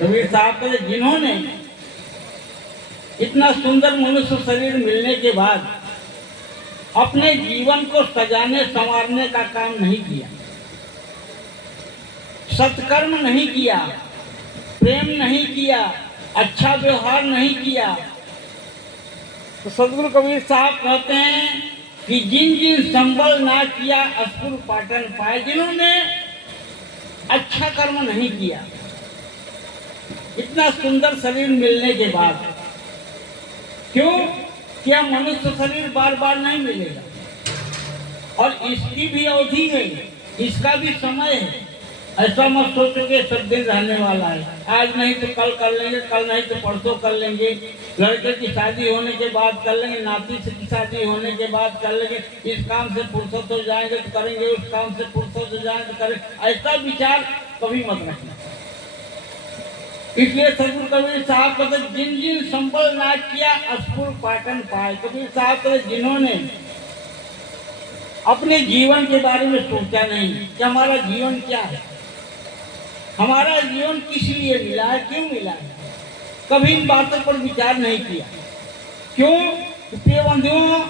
कबीर साहब कहते जिन्होंने इतना सुंदर मनुष्य शरीर मिलने के बाद अपने जीवन को सजाने संवारने का काम नहीं किया, सत्कर्म नहीं किया, प्रेम नहीं किया, अच्छा व्यवहार नहीं किया, तो सदगुरु कबीर साहब कहते हैं कि जिन जिन संबल ना किया अस्पुर पाटन पाए, जिन्होंने अच्छा कर्म नहीं किया इतना सुंदर शरीर मिलने के बाद, क्यों? क्या मनुष्य शरीर बार बार नहीं मिलेगा और इसकी भी अवधि है, इसका भी समय है। ऐसा मत सोचो कि सब दिन रहने वाला है, आज नहीं तो कल कर लेंगे, कल नहीं तो परसों कर लेंगे, लड़के की शादी होने के बाद कर लेंगे, नाती की शादी होने के बाद कर लेंगे, इस काम से फुर्सत हो जाएंगे तो करेंगे, उस काम से फुर्सत हो जाएंगे तो करेंगे, ऐसा विचार कभी मत रखना। इसलिए सदगुरु कबीर साहब कहते जिन जिन संबल ना किया अस्पुर पाटन पाए। कबीर साहब कहते जिन्होंने अपने जीवन के बारे में सोचा नहीं कि हमारा जीवन क्या है, हमारा जीवन किस लिए मिला है, क्यों मिला है, कभी इन बातों पर विचार नहीं किया। क्यों? प्रिय बंधुओं,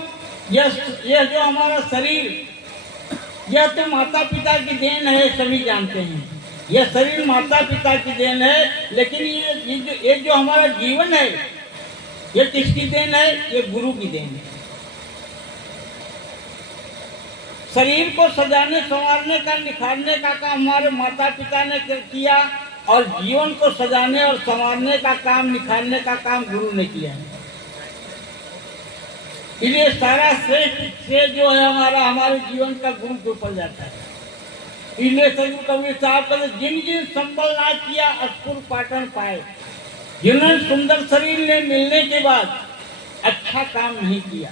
यह जो हमारा शरीर, यह तो माता पिता की देन है, सभी जानते हैं। यह शरीर माता पिता की देन है, लेकिन ये जो हमारा जीवन है, ये किसकी देन है? ये गुरु की देन है। शरीर को सजाने संवारने का, निखारने का काम हमारे माता पिता ने किया और जीवन को सजाने और संवारने का काम, निखारने का काम गुरु ने किया है। इसलिए सारा श्रेष्ठ से जो है हमारे जीवन का गुरु के ऊपर जाता है। इसलिए सदगुरु कबीर साहब कहते जिन जिन संबल ना किया अस्पुर पाटन पाए, जिन्होंने सुंदर शरीर ने मिलने के बाद अच्छा काम नहीं किया,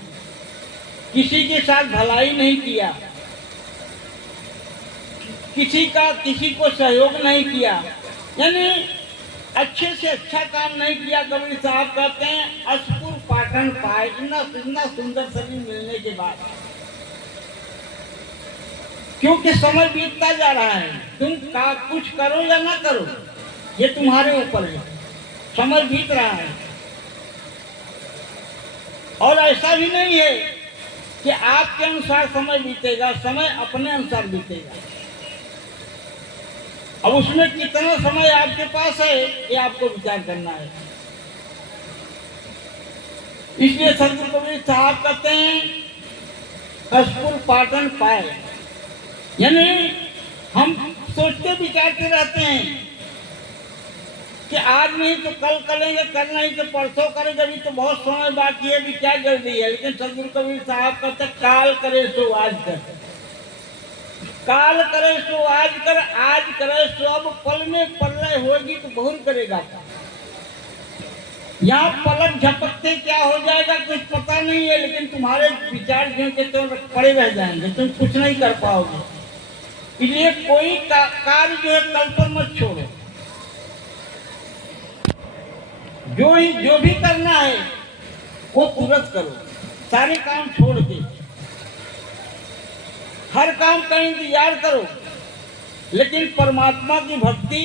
किसी के साथ भलाई नहीं किया, किसी को सहयोग नहीं किया, यानी अच्छे से अच्छा काम नहीं किया, कबीर साहब कहते हैं अस्पुर पाटन पाए। इतना सुंदर शरीर मिलने के बाद, क्योंकि समय बीतता जा रहा है, तुम कुछ करो या ना करो ये तुम्हारे ऊपर है, समय बीत रहा है। और ऐसा भी नहीं है कि आपके अनुसार समय बीतेगा, समय अपने अनुसार बीतेगा। अब उसमें कितना समय आपके पास है ये आपको विचार करना है। इसलिए सदगुरु कबीर साहब कहते हैं अस्पुर पाटन पाए, यानी हम सोचते विचारते रहते हैं कि आज नहीं तो कल करेंगे, कल नहीं तो परसों करेंगे, अभी तो बहुत समय बाकी है, अभी क्या जल्दी है। लेकिन सदगुरु कबीर साहब कहते काल करे सो आज कर, काल करे सो आज कर, आज करे सो अब, पल में प्रलय होगी तो बहुर करेगा। यहाँ पलक झपकते क्या हो जाएगा कुछ पता नहीं है, लेकिन तुम्हारे विचार जो के तो पड़े रह जाएंगे, तुम कुछ नहीं कर पाओगे। इसलिए कोई कार्य जो है कल पर मत छोड़ो, जो भी करना है वो तुरंत करो, सारे काम छोड़ के हर काम का इंतजार करो, लेकिन परमात्मा की भक्ति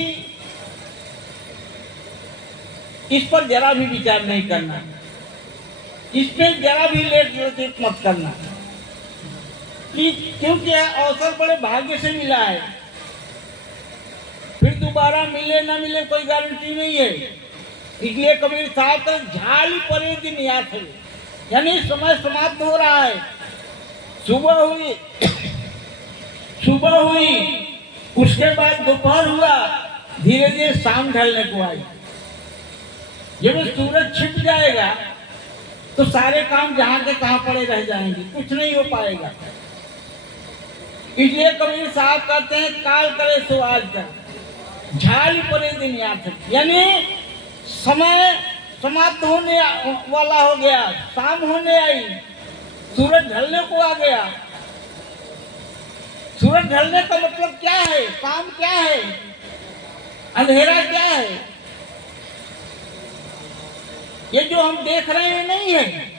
इस पर जरा भी विचार नहीं करना, इसमें जरा भी लेट मत करना, क्योंकि अवसर बड़े भाग्य से मिला है, फिर दोबारा मिले ना मिले कोई गारंटी नहीं है। इसलिए कबीर साहब तो झाली परे दिन याद है, यानी समय समाप्त हो रहा है। सुबह हुई, उसके बाद दोपहर हुआ, धीरे धीरे शाम ढलने को आई। जब सूरज छिप जाएगा तो सारे काम जहां के तहां पड़े रह जाएंगे, कुछ नहीं हो पाएगा। इसलिए कबीर साहब कहते हैं काल करे सो आज कर, झाली परे दिन याद, यानी समय समाप्त होने वाला हो गया, शाम होने आई, सूरज ढलने को आ गया। सूरज ढलने का मतलब क्या है? शाम क्या है? अंधेरा क्या है? ये जो हम देख रहे हैं नहीं है,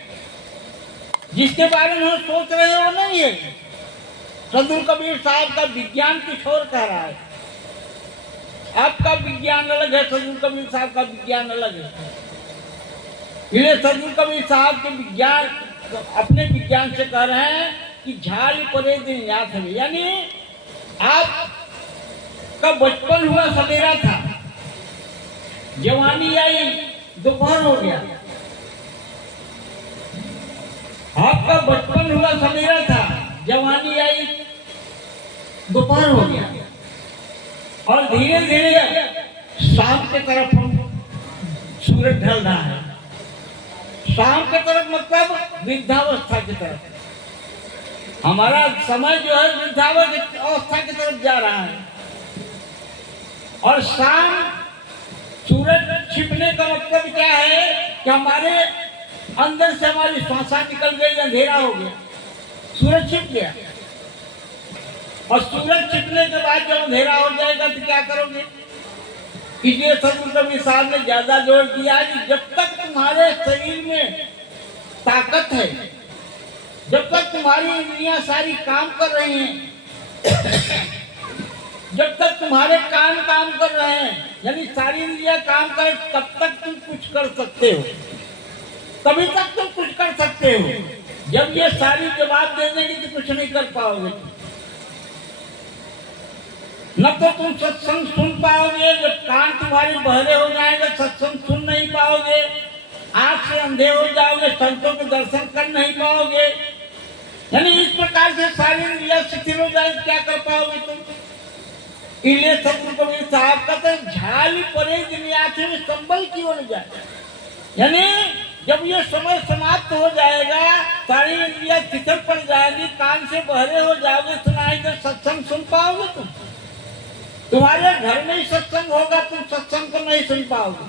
जिसके बारे में हम सोच रहे हैं वो नहीं है। सदगुरु कबीर साहब का विज्ञान कुछ और कह रहा है। आपका विज्ञान अलग है, सदगुरु कबीर साहब का विज्ञान अलग है। इसलिए सदगुरु कबीर साहब के विज्ञान अपने विज्ञान से कह रहे हैं कि झाल परे दिन याद है, यानी आपका बचपन हुआ सवेरा था, जवानी आई दोपहर हो गया। आपका बचपन हुआ सवेरा था, जवानी आई दोपहर हो गया, और धीरे धीरे शाम के तरफ सूरज ढल रहा है। शाम के तरफ मतलब वृद्धावस्था की तरफ। हमारा समय जो है वृद्धावस्था की तरफ जा रहा है। और शाम सूरज छिपने का मतलब क्या है कि हमारे अंदर से हमारी श्वासा निकल गई, अंधेरा हो गया, सूरज छिप गया। और सूरज छिपने के बाद जब अंधेरा हो जाएगा तो क्या करोगे? इसलिए सदगुरु कबीर साहब ने ज्यादा जोर दिया कि जब तक तुम्हारे शरीर में ताकत है, जब तक तुम्हारी इंद्रियां सारी काम कर रही हैं, जब तक तुम्हारे कान काम कर रहे हैं, यानी सारी इंद्रियां काम कर, तब तक तुम कुछ कर सकते हो, तभी तक तुम कुछ कर सकते हो। जब ये सारी जवाब दे देंगे तो कुछ नहीं कर पाओगे। न तो तुम सत्संग सुन पाओगे, जब कान तुम्हारे बहरे हो जाएंगे सत्संग सुन नहीं पाओगे, आंख से अंधे हो जाओगे, संतों के दर्शन कर नहीं पाओगे। यानी इस प्रकार से सारी इंद्रियां शिथिल हो जाएगी, क्या कर पाओगे तुम? इसलिए सदगुरु कबीर साहब का तो झाली परे दिन आंखें में संबल की ओर जाए, यानी जब ये समय समाप्त हो जाएगा, सारी इंद्रियां शिथिल पड़ जाएगी, कान से बहरे हो जाओगे, सुनाई तो सत्संग सुन पाओगे तुम? तुम्हारे घर में ही सत्संग होगा, तुम सत्संग को नहीं सुन पाओगे।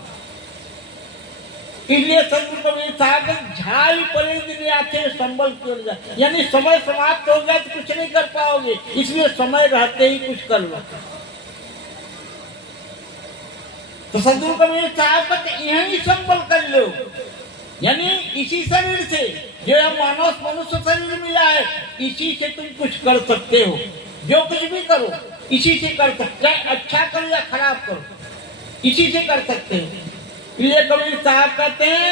इसलिए सदगुरु कबीर साहब झाल परे दिन आंखें संबल की ओर जाए, यानी समय समाप्त हो गया तो कुछ नहीं कर पाओगे, इसलिए समय रहते ही कुछ कर लो। तो सदगुरु कबीर साहब का यही संबल कर लो, यानी इसी शरीर से जो मानव मनुष्य शरीर मिला है, इसी से तुम कुछ कर सकते हो। जो कुछ भी करो इसी से कर सकते, चाहे अच्छा करो या खराब करो, इसी से कर सकते हो। ये कबीर साहब कहते हैं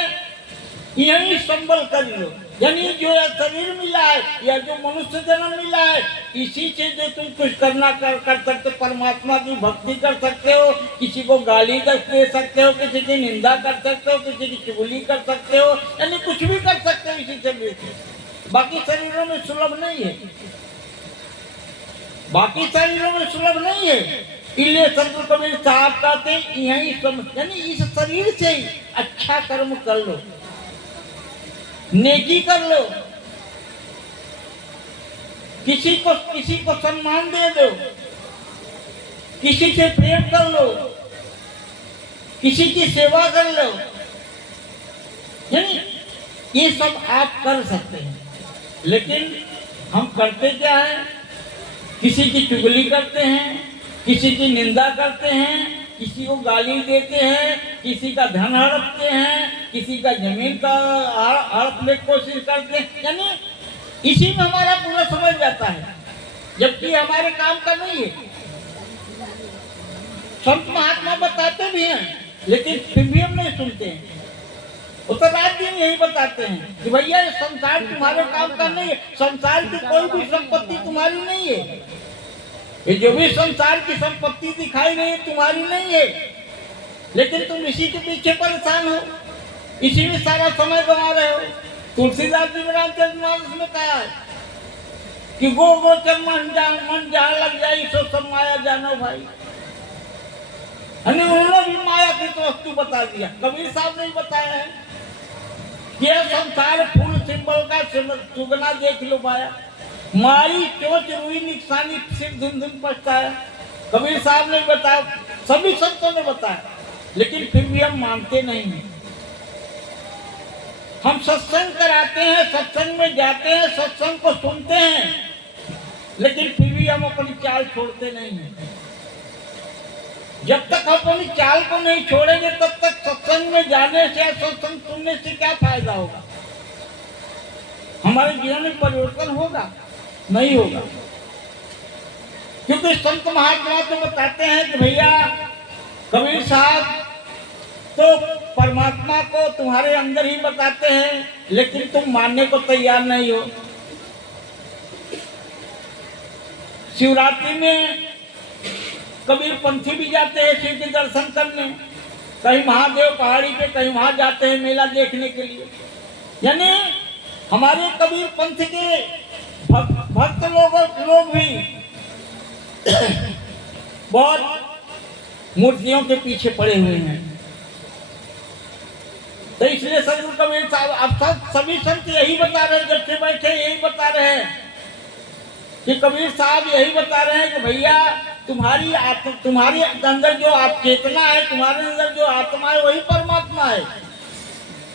यही संबल कर लो, यानी जो शरीर मिला है या जो मनुष्य जन्म मिला है, इसी से जो तुम कुछ करना कर सकते, परमात्मा की भक्ति कर सकते हो, किसी को गाली दे सकते हो, किसी की निंदा कर सकते हो, किसी की चुगली कर सकते हो, यानी कुछ भी कर सकते हो इसी शरीर से। बाकी शरीरों में सुलभ नहीं है, बाकी शरीरों में सुलभ नहीं है। इसलिए सदगुरु कबीर साहब कहते यही यानी इस शरीर से ही अच्छा कर्म कर लो, नेकी कर लो, किसी को सम्मान दे दो, किसी से प्रेम कर लो, किसी की सेवा कर लो, यानी ये सब आप कर सकते हैं। लेकिन हम करते क्या है? किसी की चुगली करते हैं, किसी की निंदा करते हैं, किसी को गाली देते हैं, किसी का धन हड़पते हैं, किसी का जमीन का हड़पने की कोशिश करते हैं, यानी इसी में हमारा पूरा समझ जाता है, जबकि हमारे काम का नहीं है। संत महात्मा बताते भी हैं, लेकिन फिर भी हम नहीं सुनते हैं। वो तो रात दिन यही बताते हैं कि भैया ये संसार तुम्हारे काम का नहीं है, संसार की कोई भी संपत्ति तुम्हारी नहीं है, ये जो भी संसार की संपत्ति दिखाई रही है तुम्हारी नहीं है, लेकिन तुम इसी के पीछे परेशान हो, इसी में सारा समय गंवा रहे हो। तुलसीदास जी रामचरितमानस में कहा है कि गो गोचर मन जहाँ लग जाए सो सब माया जानो भाई। उन्होंने भी माया की तो वस्तु बता दिया, कबीर साहब ने बताया है। यह संसार फूल सिंबल का सुगना देख लो माया, मारी चोच रुई निशानी सिर धुन धुन पछता है। कबीर साहब ने बताया, सभी संतों ने बताया, लेकिन फिर भी हम मानते नहीं हैं। हम सत्संग कराते हैं, सत्संग में जाते हैं, सत्संग को सुनते हैं, लेकिन फिर भी हम अपनी चाल छोड़ते नहीं हैं। जब तक हम अपनी चाल को नहीं छोड़ेंगे तब तक सत्संग में जाने से, सत्संग सुनने से क्या फायदा होगा? हमारे जीवन में परिवर्तन होगा? नहीं होगा। क्योंकि संत महात्मा तो बताते हैं कि भैया कबीर साहब तो परमात्मा को तुम्हारे अंदर ही बताते हैं, लेकिन तुम मानने को तैयार नहीं हो। शिवरात्रि में कबीर पंथी भी जाते हैं शिव के दर्शन करने, कहीं महादेव पहाड़ी पे, कहीं वहां जाते हैं मेला देखने के लिए। यानी हमारे कबीर पंथ के भक्त लोग भी बहुत मूर्तियों के पीछे पड़े हुए हैं। तो इसलिए सदगुरु कबीर साहब अब सभी संत यही बता रहे हैं, जब से बैठे यही बता रहे हैं कि कबीर साहब यही बता रहे हैं कि भैया तुम्हारी अंदर जो आप चेतना है, तुम्हारे अंदर जो आत्मा है, वही परमात्मा है,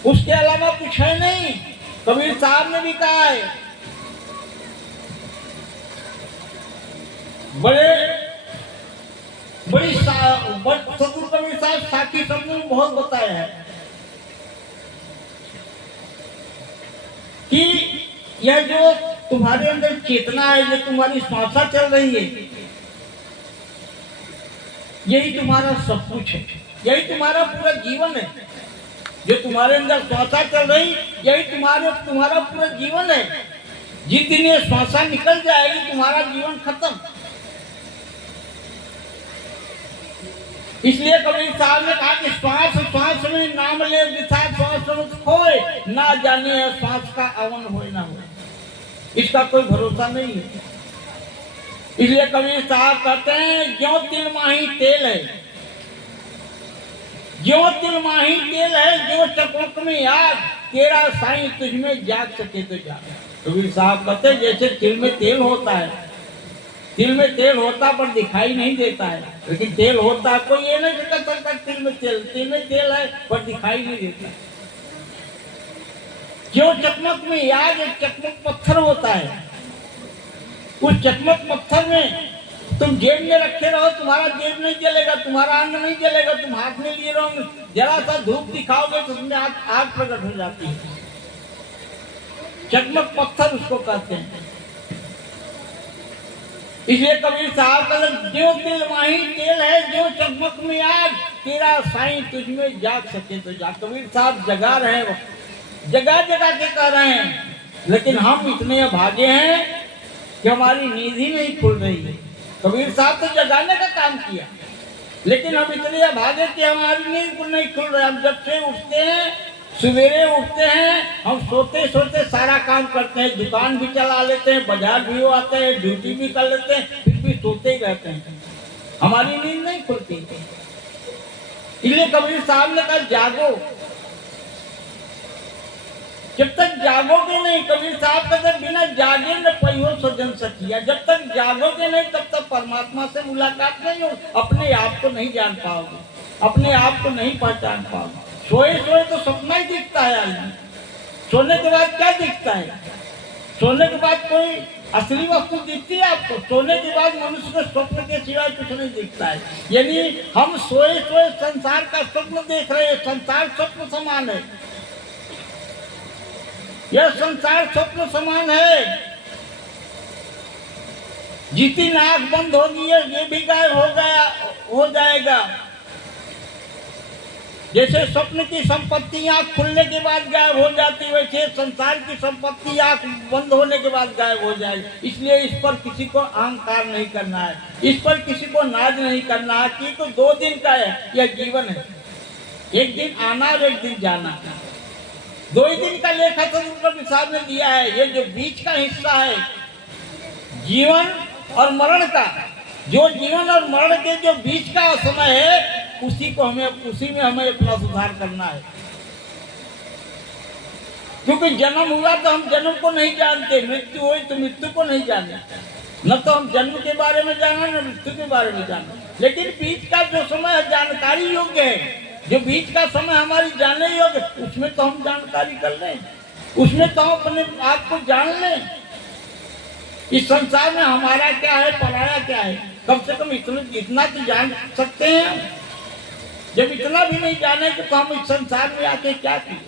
उसके अलावा कुछ है नहीं। कबीर साहब ने भी कहा है, सदगुरु कबीर साहब साखी शब्दों में बहुत बताया है कि यह जो तुम्हारे अंदर चेतना है, जो तुम्हारी श्वासा चल रही है, यही तुम्हारा सब कुछ है, यही तुम्हारा पूरा जीवन है। जो तुम्हारे अंदर श्वासा चल रही, यही तुम्हारा पूरा जीवन है। जिस दिन ये श्वासा निकल जाएगी, तुम्हारा जीवन खत्म। इसलिए कबीर साहब ने कहा कि श्वास श्वास में नाम ले विथा श्वास खोए, ना जाने श्वास का अवन हो ना हो, इसका कोई भरोसा नहीं है। इसलिए कबीर साहब कहते हैं, ज्यों तिल माही तेल है, ज्यों तिल माही तेल है, जो चकोक में आग, तेरा साईं तुझ में जाग सके तो जाग। कबीर साहब कहते हैं, जैसे तिल में तेल होता है, तिल में तेल होता पर दिखाई नहीं देता है, लेकिन तेल होता है, कोई ये नहीं कह सकता तिल में तेल है पर दिखाई नहीं देता। जो चकमक में आग, एक चकमक पत्थर होता है, उस चकमक पत्थर में तुम जेब में रखे रहो, तुम्हारा जेब नहीं जलेगा, तुम्हारा अन्न नहीं जलेगा, तुम हाथ में लिए रहोगे, जरा सा धूप दिखाओगे तो उसमें आग प्रकट हो जाती है। चकमक पत्थर उसको कहते हैं। इसलिए कबीर साहब का जो तिल माही तेल है, जो चकमक में आग, तेरा साईं तुझ में जाग सके तो जाग। कबीर साहब जगा रहे हैं, जगह जगह के कह रहे हैं, लेकिन हम इतने अभागे हैं कि हमारी नींद ही नहीं खुल रही है। कबीर साहब तो जगाने का काम किया, लेकिन हम इतने अभागे कि हमारी नींद नहीं खुल रही। हम जब से उठते हैं, सवेरे उठते हैं, हम सोते सोते सारा काम करते हैं, दुकान भी चला लेते हैं, बाजार भी आते हैं, ड्यूटी भी कर लेते हैं, फिर भी सोते ही रहते हैं, हमारी नींद नहीं खुलती। इसलिए कबीर साहब ने कहा जागो, जब तक जागोगे नहीं, कबीर साहब कहते बिना जागे न पहियो सजन सकिया, जब तक जागोगे नहीं तब तक परमात्मा से मुलाकात नहीं हो, अपने आप को नहीं जान पाओगे, अपने आप को नहीं पहचान पाओगे। सोए सोए तो सपना ही दिखता है आदमी, सोने के बाद क्या दिखता है? सोने के बाद कोई असली वस्तु दिखती है आपको? सोने के बाद मनुष्य को स्वप्न के सिवाय कुछ नहीं दिखता है। यानी हम सोए सोए संसार का स्वप्न देख रहे हैं, संसार स्वप्न समान है, यह संसार स्वप्न समान है। जितनी आंख बंद होगी ये भी गायब हो जाएगा। जैसे स्वप्न की संपत्ति आंख खुलने के बाद गायब हो जाती, वैसे संसार की संपत्ति आंख बंद होने के बाद गायब हो जाएगी। इसलिए इस पर किसी को अहंकार नहीं करना है, इस पर किसी को नाज नहीं करना है कि तो 2 दिन का है, यह जीवन है, एक दिन आना और एक दिन जाना। 2 ही दिन का लेखा सदगुरु साहब ने दिया है। ये जो बीच का हिस्सा है जीवन और मरण का, जो जीवन और मरण के जो बीच का समय है, उसी में हमें अपना सुधार करना है। क्योंकि जन्म हुआ तो हम जन्म को नहीं जानते, मृत्यु हुई तो मृत्यु को नहीं जाने, न तो हम जन्म के बारे में जाना न मृत्यु के बारे में जाना। लेकिन बीच का जो समय जानकारी योग्य है, जो बीच का समय हमारी जानने योग्य, उसमें तो हम जानकारी कर लें, उसमें तो हम अपने आप को जान लें। इस संसार में हमारा क्या है, पराया क्या है, कम से कम इतना तो जान सकते हैं। जब इतना भी नहीं जाने तो हम इस संसार में आके क्या किए।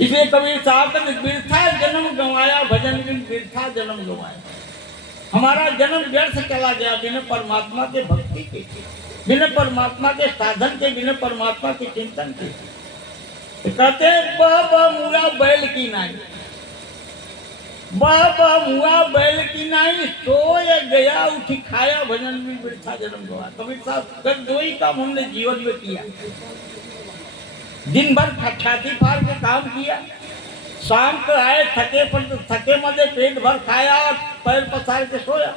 इसलिए कबीर साहब ने बिरथा जन्म गंवाया, भजन बिन बिरथा जन्म गंवाया। हमारा जन्म व्यर्थ चला गया बिना परमात्मा के भक्ति के, बिना परमात्मा के साधन के, बिना परमात्मा के चिंतन के। तो कहते हैं बाबा मुआ बैल की नाई, बाबा मुआ बैल की नाई, सोया गया उठी खाया भजन में बिरथा जन्म गवा। कबीर साहब कर दो ही काम हमने जीवन में किया, दिन भर छाती फाड़ के काम किया, शाम को आए थके पर थके मजे पेट भर खाया और पैर पसार के सोया,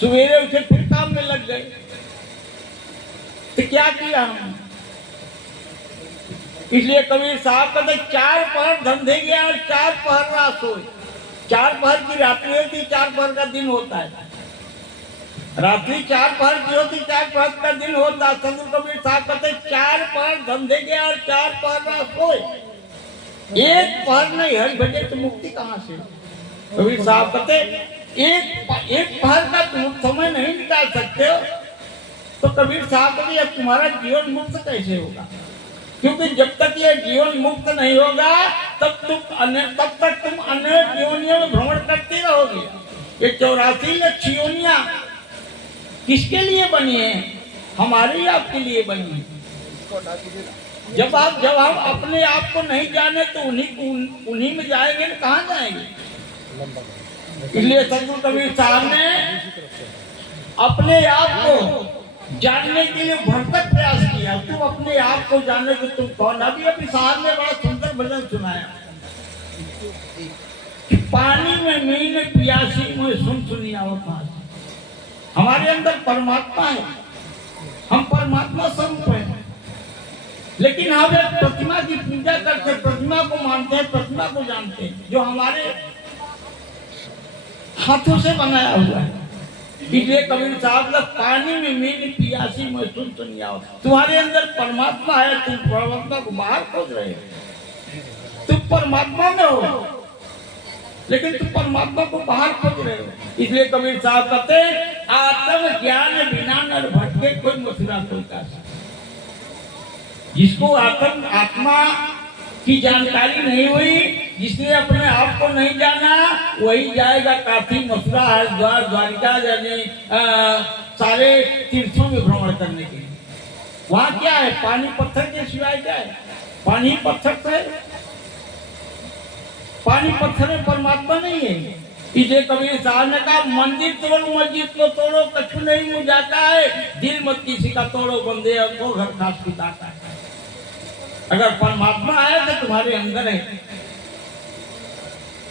सवेरे उठे फिर काम में लग गए। तो क्या किया हमने? इसलिए कबीर साहब कहते 4 पहर धंधे गया और 4 पहर रात सोए। 4 पहर की रात्रि होती, 4 पहर का दिन होता है। रात्रि 4 पहर की होती, 4 पहर का दिन होता है। संत कबीर साहब कहते 4 पहर धंधे गया और 4 पहर रात सोए, एक पहर नहीं हरि भजे तो मुक्ति कहाँ से? कबीर साहब कहते एक पहर का तुम समय नहीं निकाल सकते हो, तो कबीर साहब कहते अब तुम्हारा जीवन मुक्त कैसे होगा? क्योंकि जब तक ये जीवन मुक्त नहीं होगा तब तक तुम अन्य योनियों में भ्रमण करते रहोगे। ये 84 लाख योनियां किसके लिए बनी है? हमारे ही आपके लिए बनी है। जब हम अपने आप को नहीं जाने तो उन्हीं में जाएंगे ना, कहाँ जाएंगे? इसलिए सतगुरु कबीर साहब ने अपने आप को जानने के लिए भरसक प्रयास किया। तुम अपने आप को जाने को तुम कौन? अभी साहब ने बड़ा सुंदर भजन सुनाया कि पानी में मीन प्यासी में सुन सुनिया वो कहाँ से? हमारे अंदर परमात्मा है, हम परमात्मा स्वरूप है, लेकिन हम एक प्रतिमा की पूजा करते, प्रतिमा को मानते हैं, प्रतिमा को जानते हैं जो हमारे हाथों से बनाया हुआ है। इसलिए कबीर साहब ने पानी में मीन पियासी में सुन सुनिया। तुम्हारे अंदर परमात्मा है, तुम परमात्मा को बाहर खोज रहे हो। तुम परमात्मा में हो लेकिन तुम परमात्मा को बाहर खोज रहे हो। इसलिए कबीर साहब कहते हैं आत्म ज्ञान बिना नर भटके कोई मथुरा कोई काशी। जिसको आत्मा की जानकारी नहीं हुई, जिसने अपने आप को नहीं जाना, वही जाएगा काशी, मथुरा, हरिद्वार, द्वारिका यानी सारे तीर्थों में भ्रमण करने के लिए। वहाँ क्या है? पानी पत्थर के सिवाय क्या है? पानी पत्थर तो है, पानी पत्थर में परमात्मा नहीं है। इसे कबीर साहब ने कहा मंदिर तोड़ो मस्जिद को तोड़ो कछु नहीं मुझ जाता है, दिल मत किसी का तोड़ो बंदे को घर खास पिताता है। अगर परमात्मा आया तो तुम्हारे अंदर है।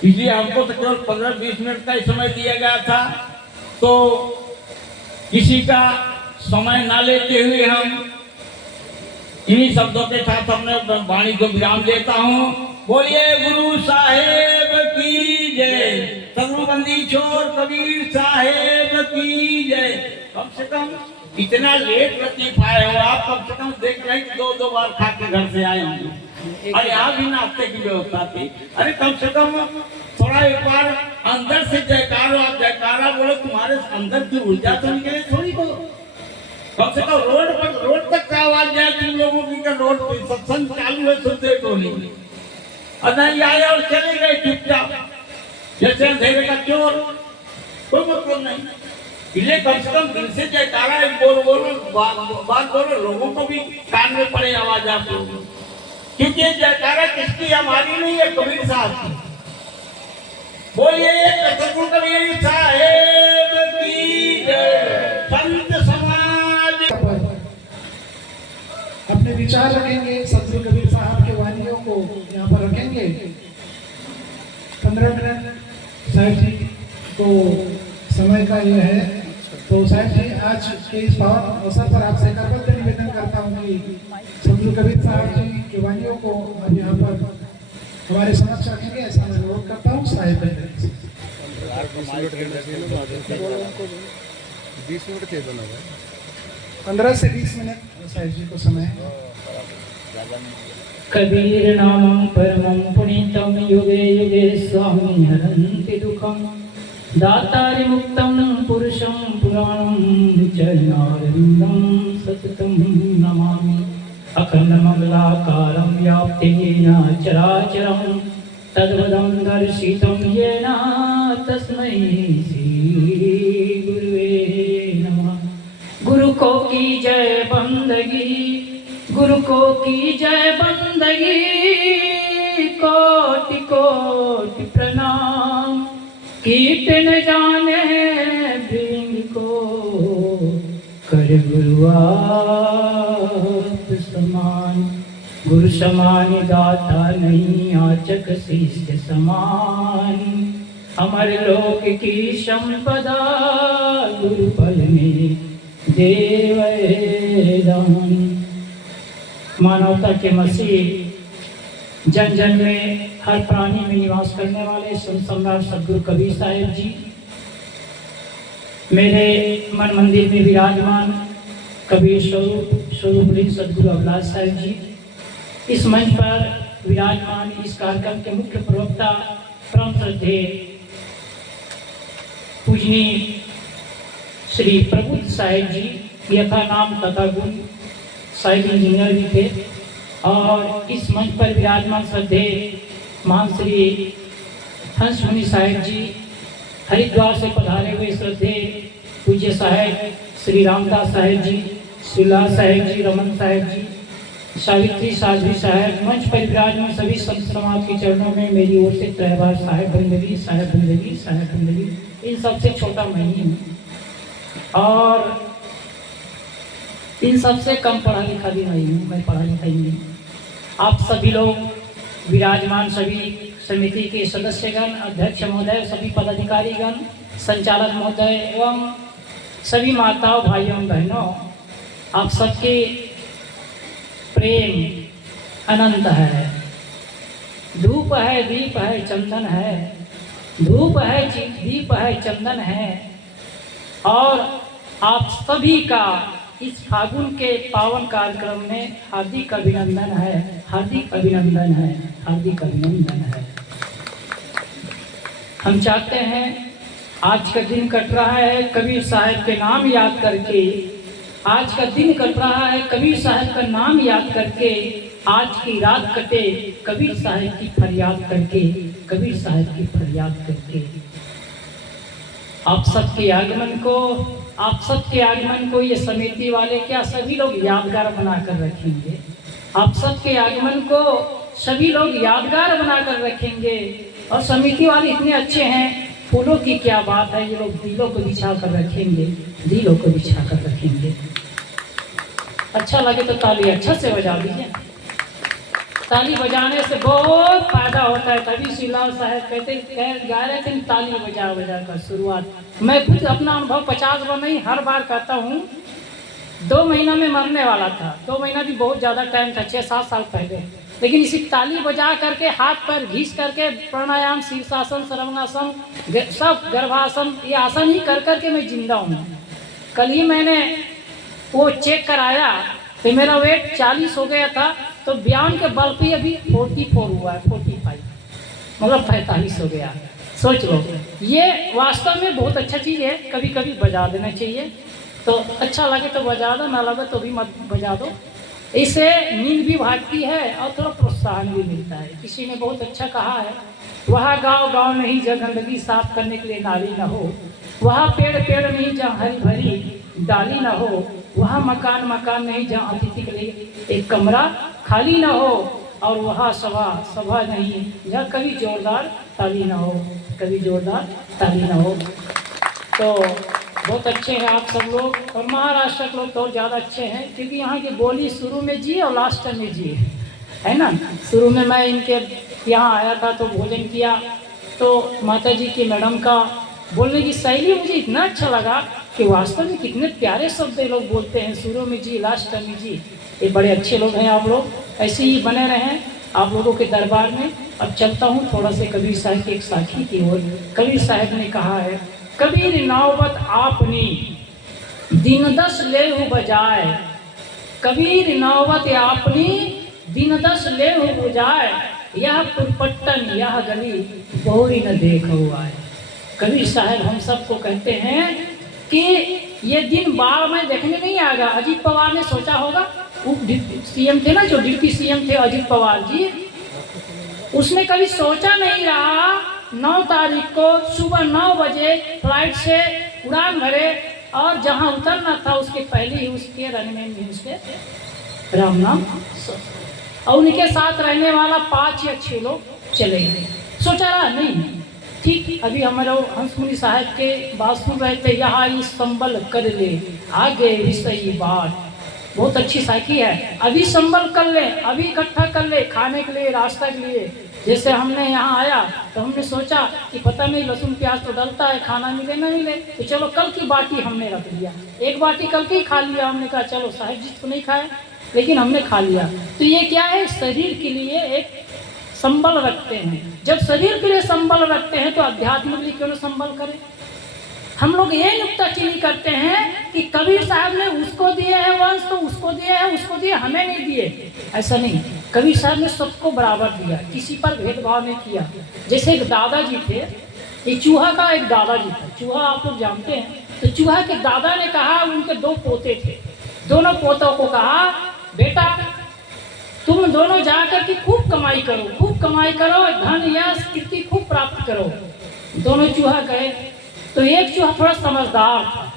इसलिए हमको तो केवल 15-20 मिनट का ही समय दिया गया था, तो किसी का समय ना लेते हुए हम इन्हीं शब्दों के साथ हमने वाणी को विराम देता हूँ। बोलिए गुरु साहेब की जय, सदगुरुबंदी छोर कबीर साहेब की जय। कम से कम इतना लेट लतीफ आए हो आप, कम से कम देख रहे हैं 2-2 बार खा के घर से आए होंगे और यहाँ भी नाश्ते की व्यवस्था थी। अरे कम से कम थोड़ा एक बार अंदर से जयकारा बोलो, तुम्हारे अंदर की ऊर्जा तो निकले थोड़ी बोलो। कम से कम रोड तक का आवाज जाए तुम लोगों की, रोड पे सत्संग चालू है सुनते तो नहीं, और नहीं आए और चले गए चुपचाप जैसे अंधेरे का चोर, कोई मतलब नहीं। इसलिए कम से कम दिल से जयकारा एक बोलो, बात बोलो, लोगों को भी कान में पड़े आवाज आप लोगों, क्योंकि जयकारा किसकी? हमारी नहीं है, कबीर साहब की। बोलिए सतगुरु कबीर साहेब की जय। संत समाज अपने विचार रखेंगे, सतगुरु कबीर साहब के वाणियों को यहाँ पर रखेंगे। 15 मिनट साहब जी को समय का यह है। तो साहब जी आज के इस पावन अवसर पर आपसे करबद्ध निवेदन करता हूँ कि सतगुरु कबीर साहब जी के वाणियों को अब यहाँ पर हमारे समक्ष रखेंगे, ऐसा मैं अनुरोध करता हूँ। साहिब 15 से 20 मिनट साहिब जी को समय है। कबीर नामं परमं पुनीतं युगे युगे स्वामी हरन्ति दुःखं दातारि मुक्तं पुरुषं पुराणं चरणारविन्दं सततं नमामि। अखण्डमङ्गलाकारं व्याप्तेन चराचरं तद्वदं दर्शितं येन तस्मै श्री गुरुवे नमः। गुरु को की जय बंदगी, गुरु को की जय बंदगी, कोटि कोटि प्रणाम। कीट न जाने भृंग को, कर गुरु आप समान। गुरु समान दाता नहीं, आचक शिष्य समान। अमर लोक की संपदा, गुरु फल में देव दान। मानवता के मसीह, जन जन में हर प्राणी में निवास करने वाले संत सम्राट सद्गुरु कबीर साहिब जी, मेरे मन मंदिर में विराजमान कबीर स्वरूप सद्गुरु अभिलाष साहिब जी, इस मंच पर विराजमान इस कार्यक्रम के मुख्य प्रवक्ता परम श्रद्धेय पूजनीय श्री प्रबुद्ध साहिब जी, यथा नाम तथा गुण साहिब इंजीनियर भी थे। और इस मंच पर विराजमान श्रद्धेय महान श्री हंस मुनि साहिब जी, हरिद्वार से पधारे हुए श्रद्धेय पूज्य साहिब श्री रामदास साहिब जी, शिला साहिब जी, रमन साहिब जी, सावित्री साध्वी साहब, मंच पर विराजमान सभी संत समाज के चरणों में मेरी ओर से त्रैवार साहेब बंदगी, साहेब बंदगी, साहेब बंदगी। इन सबसे छोटा मैं ही हूँ और इन सबसे कम पढ़ा लिखा भी नहीं हूँ, मैं पढ़ा लिखा ही नहीं। आप सभी लोग विराजमान सभी समिति के सदस्यगण, अध्यक्ष महोदय, सभी पदाधिकारीगण, संचालक महोदय एवं सभी माताओं, भाइयों, बहनों, आप सबके प्रेम अनंत है। धूप है, दीप है, चंदन है, धूप है, दीप है, चंदन है। और आप सभी का इस फागुन के पावन कार्यक्रम में हार्दिक अभिनंदन है, हार्दिक अभिनंदन है, हार्दिक अभिनंदन है। हम चाहते हैं आज का दिन कट रहा है कबीर साहब के नाम याद करके, आज का दिन कट रहा है कबीर साहब का नाम याद करके, आज की रात कटे कबीर साहब की फरियाद करके, कबीर साहब की फरियाद करके। आप सबके आगमन को ये समिति वाले क्या सभी लोग यादगार बनाकर रखेंगे। आप सबके आगमन को सभी लोग यादगार बनाकर रखेंगे। और समिति वाले इतने अच्छे हैं, फूलों की क्या बात है, ये लोग दिलों को बिछा कर रखेंगे, दिलों को बिछा कर रखेंगे। अच्छा लगे तो ताली अच्छा से बजा दीजिए। ताली बजाने से बहुत फायदा होता है। कभी शिवलाल साहब गा रहे थे ताली बजा बजा कर शुरुआत। मैं खुद अपना अनुभव 50 बार नहीं हर बार कहता हूँ। 2 महीना में मरने वाला था, 2 महीना भी बहुत ज़्यादा टाइम था, 6-7 साल पहले। लेकिन इसी ताली बजा करके, हाथ पर घींच करके, प्राणायाम, शीर्षासन, सर्वांगासन, सब गर्भासन, ये आसन ही कर करके मैं जिंदा हूँ। कल ही मैंने वो चेक कराया तो मेरा वेट 40 हो गया था, तो व्यायाम के बल पे अभी 44 हुआ है, 45 मतलब 45 हो गया। सोच लो, ये वास्तव में बहुत अच्छा चीज़ है। कभी कभी बजा देना चाहिए, तो अच्छा लगे तो बजा दो, ना लगे तो भी मत बजा दो। इससे नींद भी भागती है और थोड़ा प्रोत्साहन भी मिलता है। किसी ने बहुत अच्छा कहा है, वहाँ गाँव नहीं जहाँ गंदगी साफ करने के लिए नाली न हो, वहाँ पेड़ नहीं जहाँ हरी भरी डाली न हो, वहाँ मकान नहीं जहाँ अतिथि के लिए एक कमरा खाली न हो, और वहाँ सभा नहीं जहाँ कभी जोरदार ताली न हो, कभी जोरदार ताली न हो। तो बहुत अच्छे हैं आप सब लोग, और महाराष्ट्र के लोग तो ज़्यादा अच्छे हैं, क्योंकि यहाँ की बोली शुरू में जी और लास्ट में जी है ना। शुरू में मैं इनके यहाँ आया था तो भोजन किया, तो माता जी की मैडम का बोलने की शैली मुझे इतना अच्छा लगा कि वास्तव में कितने प्यारे शब्द लोग बोलते हैं, शुरू में जी लास्ट में जी। ये बड़े अच्छे लोग हैं आप लोग, ऐसे ही बने रहें आप लोगों के दरबार में। अब चलता हूँ थोड़ा से कबीर साहब के एक साखी की ओर। कबीर साहब ने कहा है, कबीर नौबत आपनी दिन 10 लेहु बजाए, कबीर नौबत आपनी दिन 10 लेहु बजाए, यह पुरपट्टन यह गली बहुरी न देखो आए। कबीर साहब हम सबको कहते हैं कि ये दिन बाढ़ में देखने नहीं आएगा। अजीत पवार ने सोचा होगा, वो सीएम थे ना, जो डिप्टी सीएम थे अजीत पवार जी, उसने कभी सोचा नहीं रहा 9 तारीख को सुबह 9 बजे फ्लाइट से उड़ान भरे और जहाँ उतरना था उसके पहले ही उसके रनवे में उसके राम नाम और उनके साथ रहने वाला 5 या 6 लोग चले गए। सोचा रहा नहीं ठीक, अभी हमारे हंसमुनि साहब के बात सुन रहे थे, यहाँ इस संबल कर ले आगे विषयी बात। बहुत अच्छी साखी है, अभी संबल कर ले, अभी इकट्ठा कर ले खाने के लिए, रास्ता के लिए। जैसे हमने यहाँ आया तो हमने सोचा कि पता नहीं लहसुन प्याज तो डलता है, खाना मिले ना मिले, तो चलो कल की बाटी हमने रख लिया, एक बाटी कल की खा लिया। हमने कहा चलो साहिब जी तो नहीं खाए लेकिन हमने खा लिया। तो ये क्या है, शरीर के लिए एक संबल रखते हैं। जब शरीर के लिए संबल रखते हैं तो अध्यात्म के लिए क्यों न संबल करें। हम लोग ये नुक्ताचीनी करते हैं कि कबीर साहब ने उसको दिए हैं वंश तो उसको दिए हैं, उसको दिए हमें नहीं दिए। ऐसा नहीं, कबीर साहब ने सबको बराबर दिया, किसी पर भेदभाव नहीं किया। जैसे एक दादाजी थे, ये चूहा का एक दादाजी था, चूहा आप लोग जानते हैं। तो चूहा के दादा ने कहा, उनके 2 पोते थे, दोनों पोतों को कहा बेटा तुम दोनों जाकर के खूब कमाई करो, खूब कमाई करो, धन यश कीर्ति खूब प्राप्त करो। दोनों चूहा गए तो एक चूहा थोड़ा समझदार था।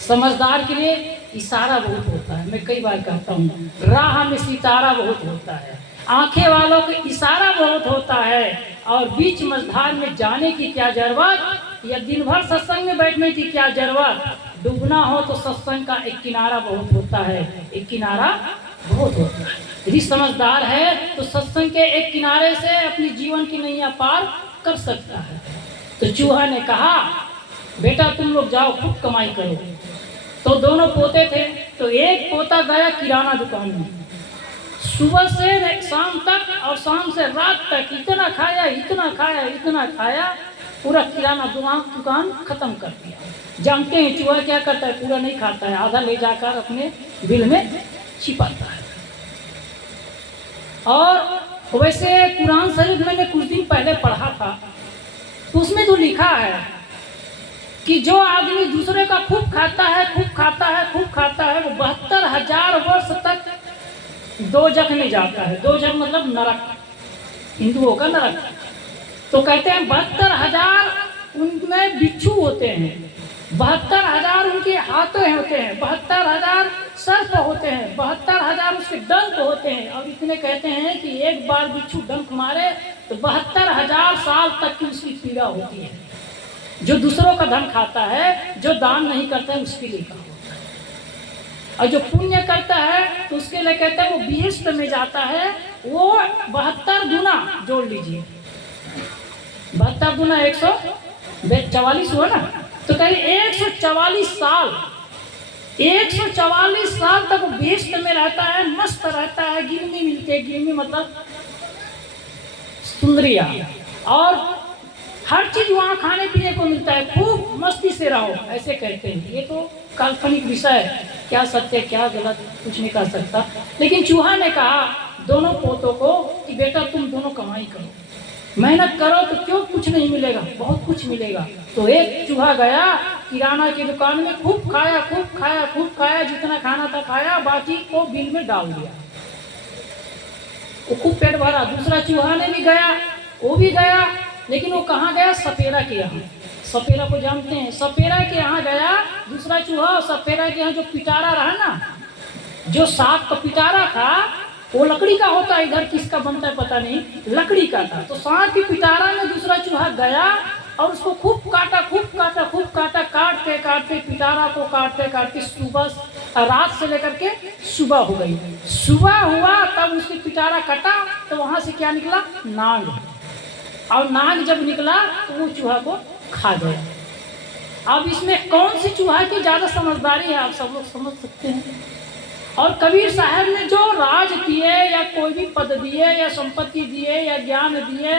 समझदार के लिए इशारा बहुत होता है, मैं कई बार कहता हूँ, राह में सितारा बहुत होता है, आंखें वालों का इशारा बहुत होता है, और बीच मझधार में जाने की क्या जरूरत, या दिन भर सत्संग में बैठने की क्या जरूरत। डूबना हो तो सत्संग का एक किनारा बहुत होता है, एक किनारा बहुत होता है। यदि समझदार है तो सत्संग के एक किनारे से अपनी जीवन की नैया पार कर सकता है। तो चूहा ने कहा बेटा तुम लोग जाओ खूब कमाई करो। तो दोनों पोते थे, तो एक पोता गया किराना दुकान में, सुबह से शाम तक और शाम से रात तक इतना खाया इतना खाया इतना खाया, पूरा किराना दुकान खत्म कर दिया। जानते हैं चूहा क्या करता है, पूरा नहीं खाता है, आधा ले जाकर अपने बिल में छिपाता है। और वैसे कुरान शरीफ मैंने कुछ दिन पहले पढ़ा था, तो उसमें तो लिखा है कि जो आदमी दूसरे का खूब खाता है, खूब खाता है, खूब खाता है, वो 72,000 वर्ष तक दोजख में जाता है। दोजख मतलब नरक, हिंदुओं का नरक। तो कहते हैं 72,000 उनमें बिच्छू होते हैं, 72,000 उनके हाथों होते हैं, 72,000 सर्प होते हैं, 72,000 उसके डंक होते हैं। और इतने कहते हैं कि एक बार बिच्छू डंक मारे तो 72,000 साल तक की उसकी पीड़ा होती है। जो दूसरों का धन खाता है, जो दान नहीं करता है, उसके लिए कहा होता है। और जो पुण्य करता है तो उसके लिए कहते हैं वो बेहेश्त में जाता है। वो 72 गुना जोड़ लीजिए, 72 गुना 144 हुआ ना, तो कहीं 144 साल, 144 साल तक वो बेहेश्त में रहता है, मस्त रहता है। गिरनी मिलती है, गिरनी मतलब सुंदरिया, और हर चीज वहाँ खाने पीने को मिलता है, खूब मस्ती से रहो, ऐसे कहते हैं। ये तो काल्पनिक विषय है, क्या सत्य क्या गलत कुछ नहीं कह सकता। लेकिन चूहा ने कहा दोनों पोतों को कि बेटा तुम दोनों कमाई करो, मेहनत करो तो क्यों कुछ नहीं मिलेगा, बहुत कुछ मिलेगा। तो एक चूहा गया किराना की दुकान में, खूब खाया खूब खाया खूब खाया, जितना खाना था खाया, बाकी को बिल में डाल दिया, वो खूब पेट भरा। दूसरा चूहा ने भी गया, वो भी गया, लेकिन वो कहाँ गया, सपेरा के यहाँ। सपेरा को जानते हैं, सपेरा के यहाँ गया दूसरा चूहा। और सपेरा के यहाँ जो पिटारा रहा ना, जो सांप का पिटारा था, वो लकड़ी का होता है, इधर किसका बनता है पता नहीं, लकड़ी का था। तो सांप की पिटारा में दूसरा चूहा गया और उसको खूब काटा खूब काटा खूब काटा, काटते काटते पिटारा को काटते काटते सुबह रात से लेकर के सुबह हो गई। सुबह हुआ तब उसकी पिटारा कटा तो वहाँ से क्या निकला, नाग। और नाग जब निकला तो वो चूहा को खा गया। अब इसमें कौन सी चूहा की ज़्यादा समझदारी है, आप सब लोग समझ सकते हैं। और कबीर साहब ने जो राज दिए या कोई भी पद दिए या संपत्ति दिए या ज्ञान दिए,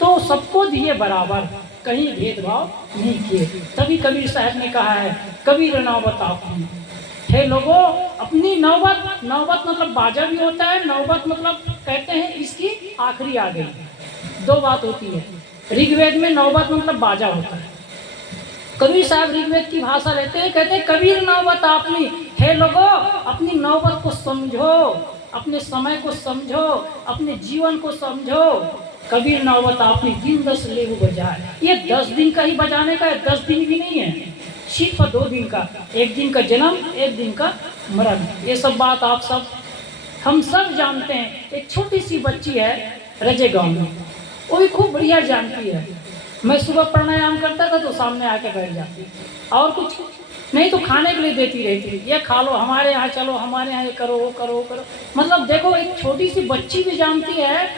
तो सबको दिए बराबर, कहीं भेदभाव नहीं किए। तभी कबीर साहब ने कहा है, कबीर नौबत आपकी, हे लोगों अपनी नौबत, नौबत मतलब बाजा भी होता है, नौबत मतलब कहते हैं इसकी आखिरी आ गई। दो बात होती है, ऋग्वेद में नौबत मतलब बाजा होता है। कबीर साहब ऋग्वेद की भाषा लेते हैं, कहते हैं कबीर नौबत आपनी, हे लोगों अपनी नौबत को समझो, अपने समय को समझो, अपने जीवन को समझो। कबीर नौबत आपने दिन 10 लेहू बजाए। ये 10 दिन का ही बजाने का है, 10 दिन भी नहीं है, सिर्फ 2 दिन का, 1 दिन का जन्म, 1 दिन का मरण। ये सब बात आप सब हम सब जानते हैं। एक छोटी सी बच्ची है रजे गाँव में, वो भी खूब बढ़िया जानती है। मैं सुबह प्राणायाम करता था तो सामने आके बैठ जाती, और कुछ नहीं तो खाने के लिए देती रहती, ये खा लो, हमारे यहाँ चलो, हमारे यहाँ ये करो, वो करो, वो करो। मतलब देखो, एक छोटी सी बच्ची भी जानती है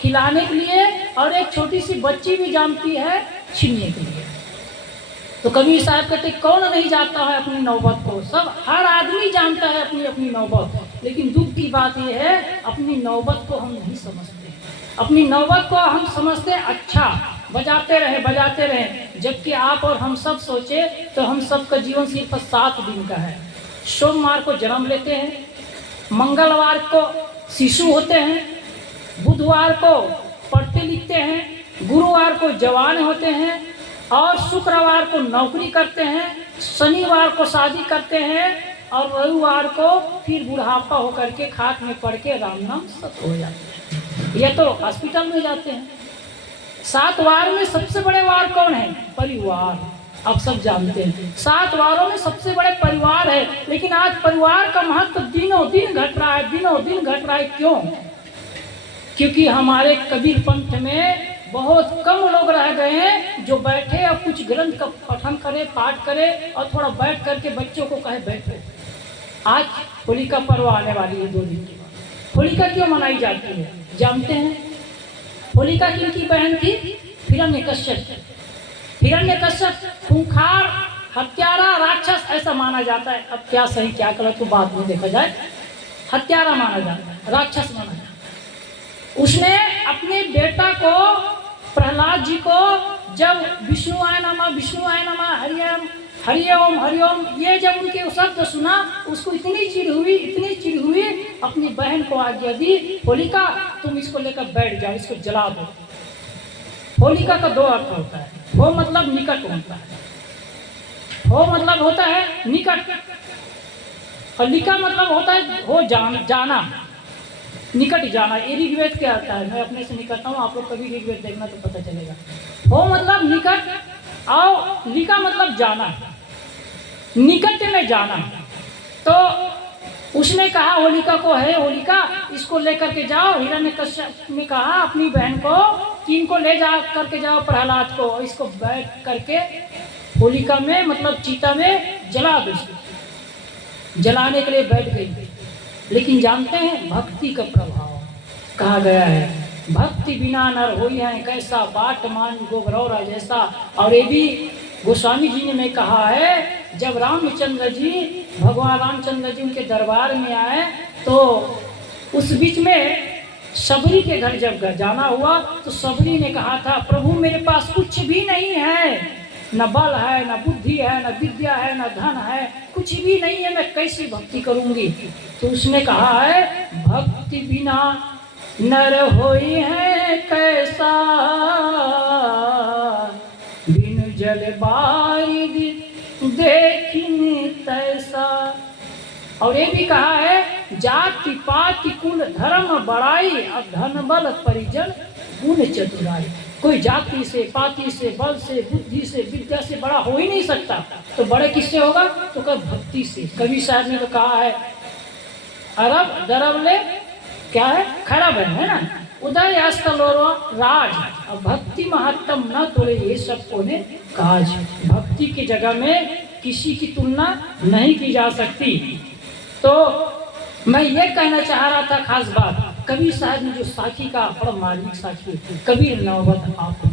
खिलाने के लिए, और एक छोटी सी बच्ची भी जानती है छीनने के लिए। तो कबीर साहब कहते कौन नहीं जानता है अपनी नौबत को, सब हर आदमी जानता है अपनी अपनी नौबत। लेकिन दुख की बात यह है अपनी नौबत को हम नहीं समझते। अपनी नौबत को हम समझते अच्छा बजाते रहे, जबकि आप और हम सब सोचे तो हम सब का जीवन सिर्फ 7 दिन का है। सोमवार को जन्म लेते हैं, मंगलवार को शिशु होते हैं, बुधवार को पढ़ते लिखते हैं, गुरुवार को जवान होते हैं, और शुक्रवार को नौकरी करते हैं, शनिवार को शादी करते हैं, और रविवार को फिर बुढ़ापा होकर के खाक में पड़ के राम नाम सत हो जाते हैं। ये तो हॉस्पिटल में जाते हैं। 7 वार में सबसे बड़े वार कौन है? परिवार। आप सब जानते हैं 7 वारों में सबसे बड़े परिवार है। लेकिन आज परिवार का महत्व दिनों दिन घट रहा है। क्यों? क्योंकि हमारे कबीर पंथ में बहुत कम लोग रह गए हैं जो बैठे और कुछ ग्रंथ का पठन करे, पाठ करे, और थोड़ा बैठ करके बच्चों को कहे बैठो। आज होलिका पर्व आने वाली है 2 दिन के बाद। होलिका क्यों मनाई जाती है जानते हैं? होलिका किनकी बहन थी? हिरण्यकश्यप। हिरण्यकश्यप खूंखार, हत्यारा, राक्षस ऐसा माना जाता है। अब क्या सही क्या गलत तो बाद में देखा जाए। हत्यारा माना जाता है, राक्षस माना जाता है। उसने अपने बेटा को, प्रहलाद जी को, जब विष्णु आय नमः हरिओम हरिओम ये जब उनके शब्द सुना, उसको इतनी चिढ़ हुई, अपनी बहन को आज्ञा दी, होलिका तुम इसको लेकर बैठ जाओ, इसको जला दो। होलिका का 2 अर्थ होता है। हो मतलब निकट होता है, हो मतलब होता है निकट, और लिका मतलब होता है हो जाना, निकट जाना। ये ऋग्वेद क्या आता है? मैं अपने से निकलता हूँ, आप लोग कभी ऋग्वेद देखना तो पता चलेगा। हो मतलब निकट, और लिका मतलब जाना, निकट में जाना। तो उसने कहा होलिका को, है होलिका इसको लेकर के जाओ। हिरण्यकश्यप ने कहा अपनी बहन को कि इनको ले जा करके जाओ प्रहलाद को, इसको बैठ करके होलिका में मतलब चिता में जला दो। जलाने के लिए बैठ गई। लेकिन जानते हैं भक्ति का प्रभाव कहा गया है, भक्ति बिना नर होई है कैसा, बाट मान गोबरौरा जैसा। और ये भी गोस्वामी जी ने कहा है, जब रामचंद्र जी, भगवान रामचंद्र जी उनके दरबार में आए तो उस बीच में सबरी के घर जब जाना हुआ तो सबरी ने कहा था प्रभु मेरे पास कुछ भी नहीं है, न बल है, न बुद्धि है, न विद्या है, न धन है, कुछ भी नहीं है, मैं कैसे भक्ति करूंगी। तो उसने कहा है भक्ति बिना नर होई है कैसा, बिन जल बारिद देखिन तैसा। और ये भी कहा है जाति पाति कुल धर्म बड़ाई, और धन बल परिजन गुण चतुराई। कोई जाति से, पाति से, बल से, बुद्धि से, विद्या से बड़ा हो ही नहीं सकता। तो बड़े किससे होगा? तो कब भक्ति से। कबीर साहब ने तो कहा है अरब दरबले क्या है खरब है ना, उदय अस्तलोरो राज, और भक्ति महत्तम न तोड़े ये सबको ने काज। भक्ति की जगह में किसी की तुलना नहीं की जा सकती। तो मैं ये कहना चाह रहा था खास बात, कबीर साहब ने जो साखी का बड़ा मार्मिक साखी, कबीर नौबत आप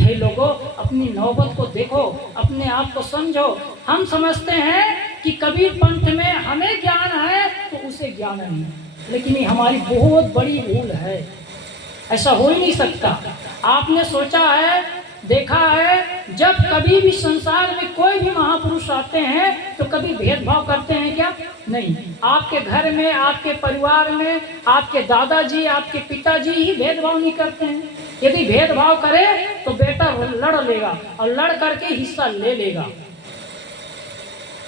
है लोगों, अपनी नौबत को देखो, अपने आप को समझो। हम समझते हैं कि कबीर पंथ में हमें ज्ञान है तो उसे ज्ञान नहीं, लेकिन ये हमारी बहुत बड़ी भूल है। ऐसा हो ही नहीं सकता। आपने सोचा है, देखा है, जब कभी भी संसार में कोई भी महापुरुष आते हैं तो कभी भेदभाव करते हैं क्या? नहीं। आपके घर में, आपके परिवार में, आपके दादाजी, आपके पिताजी ही भेदभाव नहीं करते हैं। यदि भेदभाव करे तो बेटा लड़ लेगा और लड़ करके हिस्सा ले लेगा।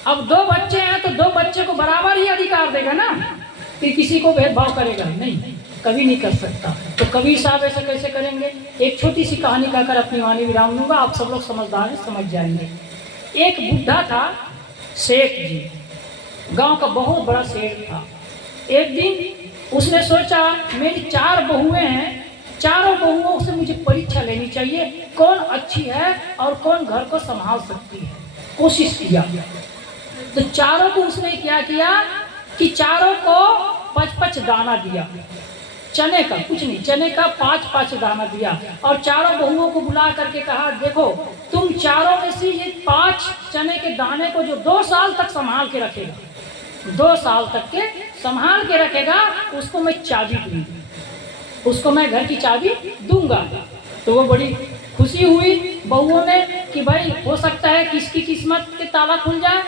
अब 2 बच्चे हैं तो 2 बच्चे को बराबर ही अधिकार देगा ना, कि किसी को भेदभाव करेगा नहीं। कभी नहीं कर सकता। तो कबीर साहब ऐसा कैसे करेंगे? एक छोटी सी कहानी कहकर अपनी वाणी विराम दूंगा, आप सब लोग समझदार हैं, समझ जाएंगे। एक बुढ़ा था, सेठ जी, गांव का बहुत बड़ा सेठ था। एक दिन उसने सोचा मेरी 4 बहुएं हैं, चारों बहुओं से मुझे परीक्षा लेनी चाहिए, कौन अच्छी है और कौन घर को संभाल सकती है। कोशिश किया तो चारों को उसने क्या किया कि चारों को 5-5 दाना दिया, चने का, कुछ नहीं, चने का 5-5 दाना दिया और चारों बहुओं को बुला करके कहा देखो तुम चारों में से ये 5 चने के दाने को जो 2 साल तक संभाल के रखेगा, 2 साल तक के संभाल के रखेगा, उसको मैं चाबी दूंगी, उसको मैं घर की चाबी दूंगा। तो वो बड़ी खुशी हुई बहुओं में कि भाई हो सकता है किसकी किस्मत के ताला खुल जाए,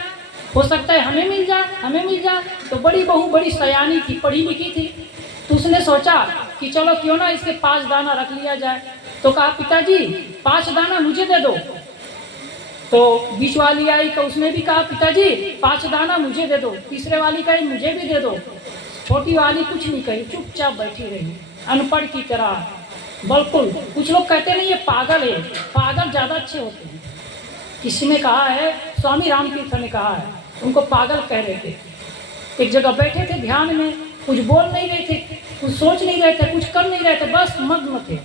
हो सकता है हमें मिल जाए, हमें मिल जाए। तो बड़ी बहू बड़ी सयानी थी, पढ़ी लिखी थी, तो उसने सोचा कि चलो क्यों ना इसके 5 दाना रख लिया जाए। तो कहा पिताजी 5 दाना मुझे दे दो। तो बीच वाली आई तो उसने भी कहा पिताजी 5 दाना मुझे दे दो। तीसरे वाली कही मुझे भी दे दो। छोटी वाली कुछ नहीं कही, चुपचाप बैठी रही, अनपढ़ की तरह, बिल्कुल। कुछ लोग कहते नहीं ये पागल है, पागल ज़्यादा अच्छे होते हैं। किसी ने कहा है, स्वामी रामतीर्थ ने कहा है, उनको पागल कह रहे थे। एक जगह बैठे थे ध्यान में, कुछ बोल नहीं रहे थे, कुछ सोच नहीं रहे थे, कुछ कर नहीं रहे थे, बस मग्न थे।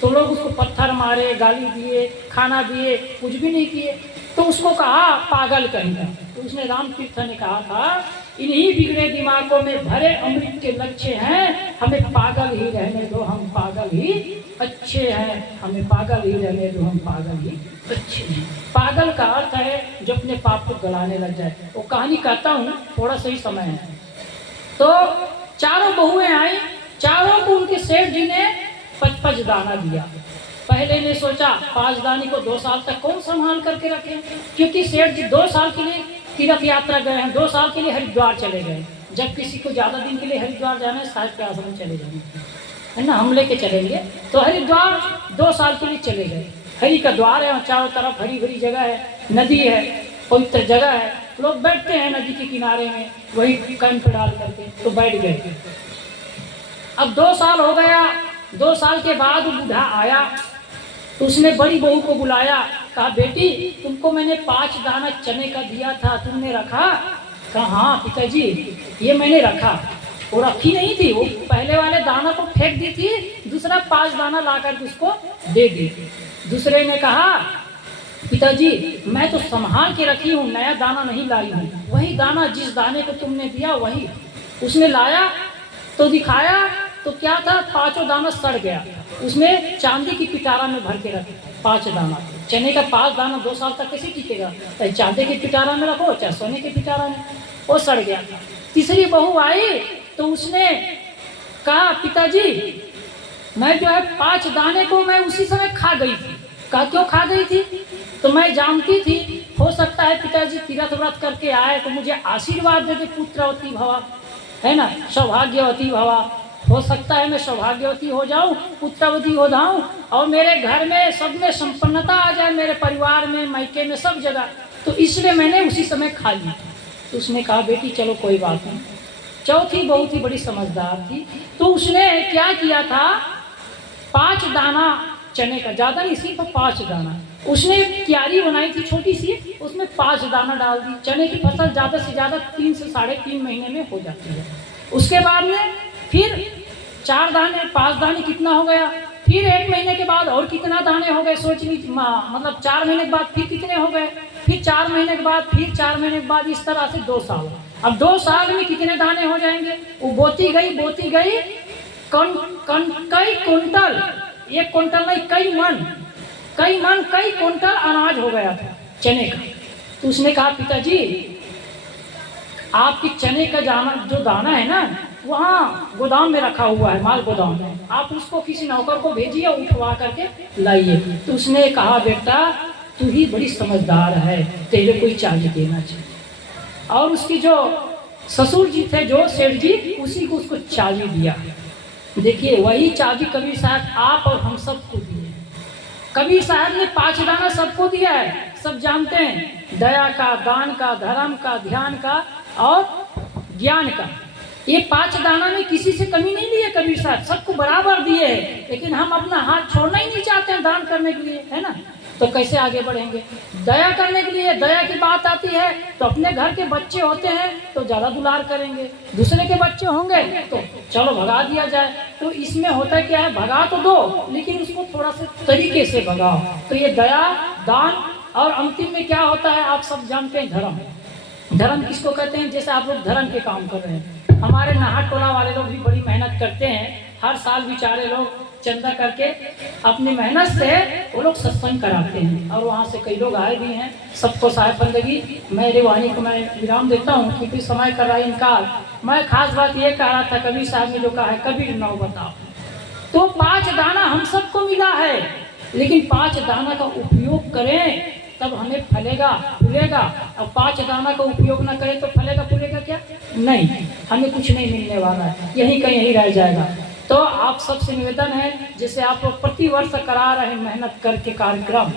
तो लोग उसको पत्थर मारे, गाली दिए, खाना दिए, कुछ भी नहीं किए। तो उसको कहा पागल कहेगा। तो उसने रामतीर्थ ने कहा था इन्हीं बिगड़े दिमागों में भरे अमृत के लक्ष्य हैं, हमें पागल ही रहने दो, हम पागल ही अच्छे हैं, हमें पागल ही रहने दो, हम पागल ही अच्छे हैं। पागल का अर्थ है जो अपने पाप को गलाने लग जाए। वो कहानी कहता हूँ, थोड़ा सही समय है। तो चारों बहुएं आई, चारों को उनके सेठ जी ने 5-5 दाना दिया। पहले ने सोचा 5 दाने को 2 साल तक कौन संभाल करके रखे, क्योंकि सेठ जी 2 साल के लिए तीर्थ यात्रा गए हैं, 2 साल के लिए हरिद्वार चले गए। जब किसी को ज़्यादा दिन के लिए हरिद्वार जाना है, साहिब के आश्रम चले जाएंगे, है ना, हम लेके चलेंगे। तो हरिद्वार 2 साल के लिए चले गए। हरि का द्वार है, चारों तरफ हरी भरी जगह है, नदी है, पवित्र जगह है, लोग बैठते हैं नदी के किनारे में, वही कैंप डाल करके, तो बैठ गए। अब 2 साल हो गया, 2 साल के बाद बूढ़ा आया, तो उसने बड़ी बहू को बुलाया, कहा बेटी तुमको मैंने 5 दाना चने का दिया था, तुमने रखा? कहा हाँ पिताजी ये मैंने रखा। वो रखी नहीं थी, वो पहले वाले दाना को फेंक दी थी, दूसरा 5 दाना ला कर उसको दे दी। दूसरे ने कहा पिताजी मैं तो संभाल के रखी हूँ, नया दाना नहीं लाई हूँ, वही दाना जिस दाने को तुमने दिया वही। उसने लाया तो दिखाया तो क्या था, 5 दाना सड़ गया। उसने चांदी की पिटारा में भर के रखे 5 दाना। चने का 5 दाना 2 साल तक कैसे टिकेगा? चाहे चांदी की पिटारा में रखो, चाहे सोने की पिटारा में, वो सड़ गया। तीसरी बहू आई तो उसने कहा पिताजी मैं जो है 5 दाने को मैं उसी समय खा गई थी। कहा क्यों खा गई थी? तो मैं जानती थी हो सकता है पिताजी तीर्थ व्रत करके आए तो मुझे आशीर्वाद दे दे, पुत्रवती भवा, है ना, सौभाग्यवती भवा। हो सकता है मैं सौभाग्यवती हो जाऊं, पुत्रवती हो जाऊं और मेरे घर में सब में संपन्नता आ जाए, मेरे परिवार में, मायके में, सब जगह। तो इसलिए मैंने उसी समय खा ली। तो उसने कहा बेटी चलो कोई बात नहीं। चौथी बहू थी, बड़ी समझदार थी, तो उसने क्या किया था, 5 दाना चने का, ज़्यादा नहीं, सिर्फ 5 दाना, उसने क्यारी बनाई थी छोटी सी, उसमें 5 दाना डाल दी। चने की फसल ज़्यादा से ज़्यादा 3 से 3.5 महीने में हो जाती है। उसके बाद में फिर 4 दाने, 5 दाने कितना हो गया, फिर 1 महीने के बाद और कितना दाने हो गए, सोच लीजिए, मतलब 4 महीने के बाद फिर कितने हो गए, फिर 4 महीने के बाद, फिर 4 महीने के बाद, इस तरह से 2 साल। अब 2 साल में कितने दाने हो जाएंगे? वो बोती गई कई कुंटल, 1 कुंटल नहीं, कई मन कई कुंटल अनाज हो गया था चने का। तो उसने कहा पिताजी आपकी चने का जो दाना है ना, वहाँ गोदाम में रखा हुआ है, माल गोदाम में, आप उसको किसी नौकर को भेजिए, उठवा करके लाइए। तो उसने कहा बेटा तू ही बड़ी समझदार है, तेरे कोई चाबी देना चाहिए। और उसकी जो ससुर जी थे, जो सेठ जी, उसी को उसको चाबी दिया। देखिए वही चाबी कबीर साहब आप और हम सबको दिए। कबीर साहब ने 5 दाना सबको दिया है, सब जानते हैं, दया का, दान का, धर्म का, ध्यान का और ज्ञान का। ये 5 दाना में किसी से कमी नहीं ली है कबीर साहब, सबको बराबर दिए है, लेकिन हम अपना हाथ छोड़ना ही नहीं चाहते हैं दान करने के लिए, है ना। तो कैसे आगे बढ़ेंगे? दया करने के लिए दया की बात आती है तो अपने घर के बच्चे होते हैं तो ज़्यादा दुलार करेंगे, दूसरे के बच्चे होंगे तो चलो भगा दिया जाए। तो इसमें होता है क्या है, भगा तो दो लेकिन उसको थोड़ा सा तरीके से भगाओ। तो ये दया, दान, और अंतिम में क्या होता है आप सब जानते हैं, धर्म। धर्म किसको कहते हैं? जैसे आप लोग धर्म के काम कर रहे हैं, हमारे नाहर टोला वाले लोग भी बड़ी मेहनत करते हैं, हर साल बेचारे लोग चंदा करके अपनी मेहनत से वो लोग सत्संग कराते हैं, और वहाँ से कई लोग आए भी हैं। सबको साहेब बंदगी, मेरे वाणी को मैं विराम देता हूँ क्योंकि समय कर रहा है इनकार। मैं खास बात ये कह रहा था, कबीर साहब ने जो कहा है, कबीर नौ बताओ। तो 5 दाना हम सबको मिला है, लेकिन 5 दाना का उपयोग करें तब हमें फलेगा फूलेगा। अब 5 दाना का उपयोग ना करें तो फलेगा फूलेगा क्या? नहीं, हमें कुछ नहीं मिलने वाला है, यहीं कहीं यहीं रह जाएगा। तो आप सबसे निवेदन है, जैसे आप लोग प्रति वर्ष करा रहे हैं मेहनत करके कार्यक्रम,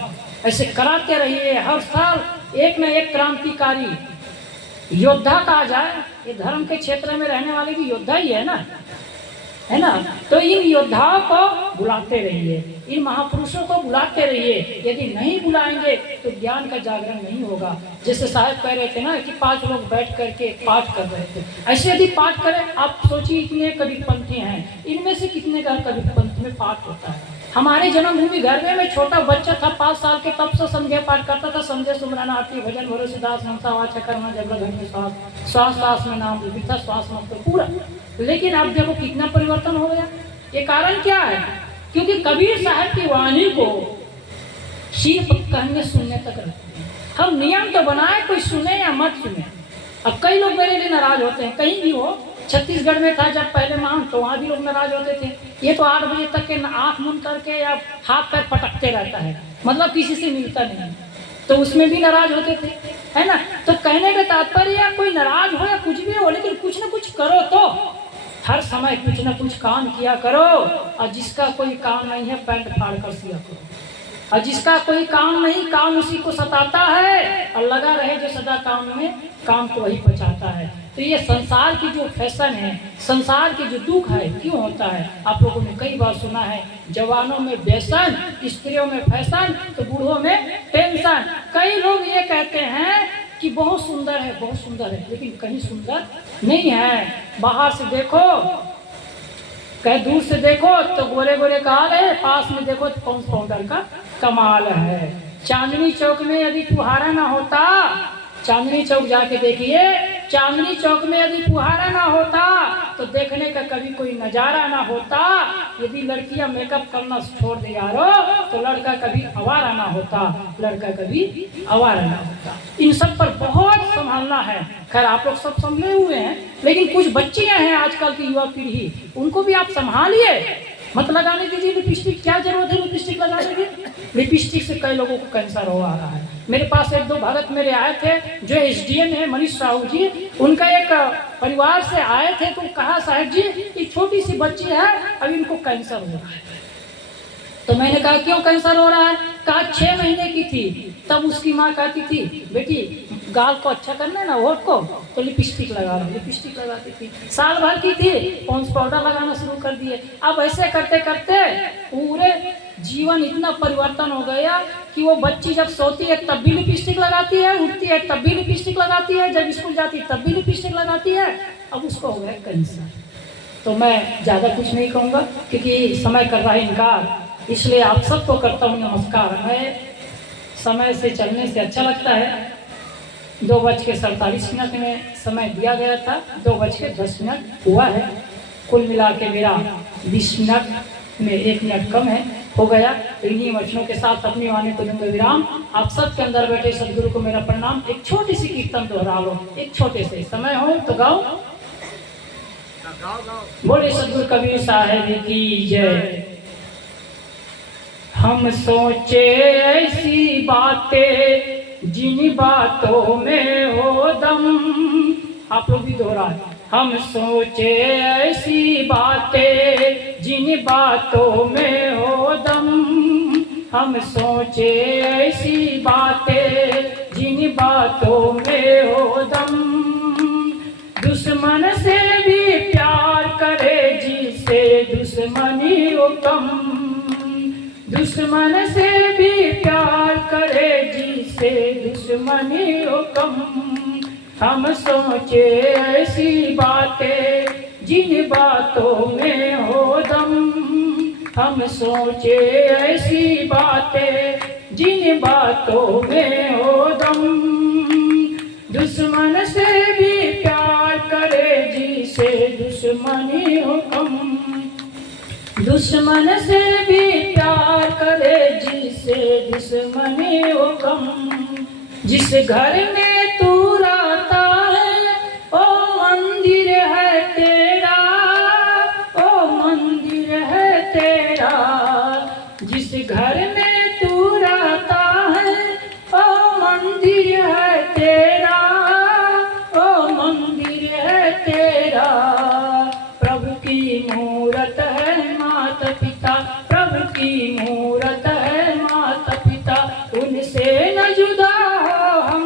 ऐसे कराते रहिए। हर साल एक न एक क्रांतिकारी योद्धा कहा जाए, ये धर्म के क्षेत्र में रहने वाले भी योद्धा ही है ना, है ना। तो इन योद्धाओं को बुलाते रहिए, इन महापुरुषों को बुलाते रहिए। यदि नहीं बुलाएंगे तो ज्ञान का जागरण नहीं होगा। जैसे साहब कह रहे थे ना कि 5 लोग बैठ करके पाठ कर रहे थे, ऐसे यदि पाठ करें, आप सोचिए इतने कबीरपंथी हैं, इनमें से कितने का कबीरपंथ में पाठ होता है। हमारे जन्मभूमि घर में छोटा बच्चा था 5 साल के, तब से संध्या पाठ करता था। संध्या सुमरन आरती भजन भरोसे दास मनसा वाचा कर्म जब घर में श्वास श्वास में नाम लिखा, श्वास मत पूरा। लेकिन अब देखो कितना परिवर्तन हो गया। ये कारण क्या है? क्योंकि कबीर साहब की वाणी को सिर्फ कहने सुनने तक रखते हैं। हम नियम तो बनाए, कोई सुने या मत सुने। अब कई लोग मेरे लिए नाराज होते हैं, कहीं भी हो। छत्तीसगढ़ में था जब पहले मान, तो वहाँ भी लोग नाराज होते थे। ये तो 8 बजे तक के आँख मुंद करके या हाथ पैर पटकते रहता है, मतलब किसी से मिलता नहीं, तो उसमें भी नाराज होते थे, है ना। तो कहने का तात्पर्य, कोई नाराज हो या कुछ भी हो, लेकिन कुछ ना कुछ करो। तो हर समय कुछ ना कुछ काम किया करो, और जिसका कोई काम नहीं है पैंट फाड़ कर सिया करो, और जिसका कोई काम नहीं, काम उसी को सताता है, और लगा रहे जो सदा काम में, काम को वही बचाता है। तो ये संसार की जो फैशन है, संसार की जो दुख है, क्यों होता है? आप लोगों ने कई बार सुना है, जवानों में व्यसन, स्त्रियों में फैशन, तो बूढ़ों में टेंशन। कई लोग ये कहते हैं कि बहुत सुंदर है, बहुत सुंदर है, लेकिन कहीं सुंदर नहीं है। बाहर से देखो, कहीं दूर से देखो तो गोरे गोरे काल है, पास में देखो तो पॉन्स पाउडर का कमाल है। चांदनी चौक में यदि फुहारा ना होता, चांदनी चौक जाके देखिए, चांदनी चौक में यदि फुहारा ना होता तो देखने का कभी कोई नज़ारा ना होता। यदि लड़कियां मेकअप करना छोड़ दे यारो, तो लड़का कभी आवारा ना होता, लड़का कभी आवारा ना होता। इन सब पर बहुत संभालना है। खैर आप लोग सब संभले हुए हैं, लेकिन कुछ बच्चियां हैं आजकल की युवा पीढ़ी, उनको भी आप संभालिए, मत लगाने दीजिए लिपस्टिक। क्या जरूरत है लिपस्टिक लगाने की? लिपस्टिक से कई लोगों को कैंसर हो आ रहा है। मेरे पास 1-2 भगत मेरे आए थे, जो SDM है मनीष साहू जी, उनका एक परिवार से आए थे, तो कहा साहब जी एक छोटी सी बच्ची है, अब इनको कैंसर हो रहा है। तो मैंने कहा क्यों कैंसर हो रहा है? कहा 6 महीने की थी, तब उसकी माँ कहती थी बेटी गाल को अच्छा करना है ना, होठ को, तो लिपस्टिक लगा रहा हूँ। लिपस्टिक लगाती थी। साल भर की थी, पॉन्स पाउडर लगाना शुरू कर दिए। अब ऐसे करते करते पूरे जीवन इतना परिवर्तन हो गया कि वो बच्ची जब सोती है तब भी लिपस्टिक लगाती है, उठती है तब भी लिपस्टिक लगाती है, जब स्कूल जाती है तब भी लिपस्टिक लगाती है। अब उसको हो गया कैंसर। तो मैं ज़्यादा कुछ नहीं कहूँगा क्योंकि समय कर रहा है इनकार, इसलिए आप सबको करता हूँ नमस्कार। मैं समय से चलने से अच्छा लगता है। 2:47 में समय दिया गया था, 2:10 हुआ है। कुल मिला के मेरा 20 मिनट में 1 मिनट कम है, हो गया। तो इन्हीं वचनों के साथ अपनी वाणी को दूंगा विराम। आप सबके अंदर बैठे सदगुरु को मेरा प्रणाम। एक छोटी सी कीर्तन दोहरा लो, एक छोटे से, समय हो तो गाओ। बोले सदगुरु कबीर साहब की जय। हम सोचे ऐसी बातें जिन बातों में हो दम, आप लोग भी दोहराए। हम सोचे ऐसी बातें जिन बातों में हो दम, हम सोचे ऐसी बातें जिन बातों में हो दम, दुश्मन से भी दुश्मन से भी प्यार करे जिसे दुश्मनी हो कम। हम सोचे ऐसी बातें जिन बातों में हो दम। हम सोचे ऐसी बातें जिन बातों में हो दम। दुश्मन से भी प्यार करे जिसे दुश्मनी हो कम। दुश्मन से भी प्यार करे जिसे दुश्मनी हो कम। जिस घर में तू रहता है ओ मंदिर है तेरा, ओ मंदिर है तेरा। जिस घर में तू रहता है ओ मंदिर है तेरा, ओ मंदिर है तेरा। प्रभु की मूरत है माता पिता, प्रभु की मूरत है माता पिता। उनसे न जुदा हो हम,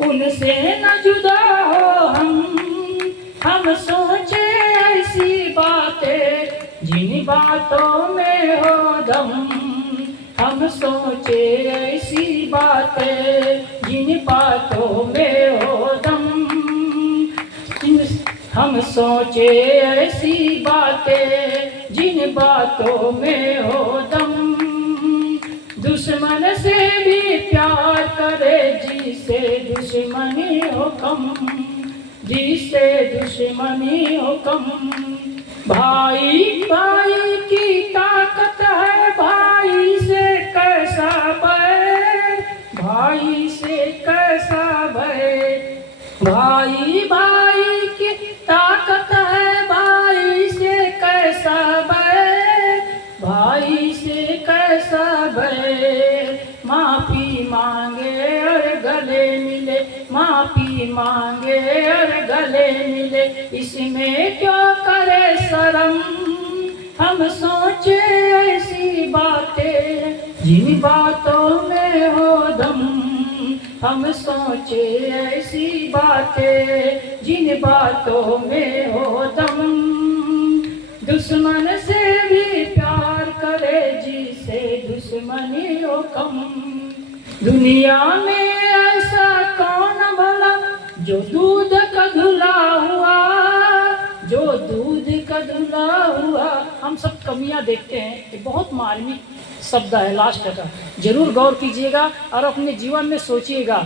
उनसे न जुदा हो हम सोचे ऐसी बातें जिन बातों में हो दम। हम सोचे ऐसी बातें जिन बातों में हो दम। हम सोचे ऐसी बातें जिन बातों में हो दम। दुश्मन से भी प्यार करे जिसे दुश्मनी हो कम, जिसे दुश्मनी हो कम। भाई भाई की ताकत है, भाई से कैसा बैर, भाई से कैसा बैर। भाई भाई की ताकत है, भाई से कैसा बैर, भाई से कैसा बैर। माफी मांगे और गले मिले, माफी मांगे और गले मिले। इसमें क्यों करे शर्म, हम सोचे ऐसी बातें जिन बातों में हो दम। हम सोचे ऐसी बातें जिन बातों में हो दम। दुश्मन से भी प्यार करे जिसे दुश्मनी हो कम। दुनिया में ऐसा कौन भला जो दूध का धुला हुआ, जो दूध का धुला हुआ। हम सब कमियां देखते हैं, ये बहुत मार्मिक शब्द है लास्ट का, जरूर गौर कीजिएगा और अपने जीवन में सोचिएगा।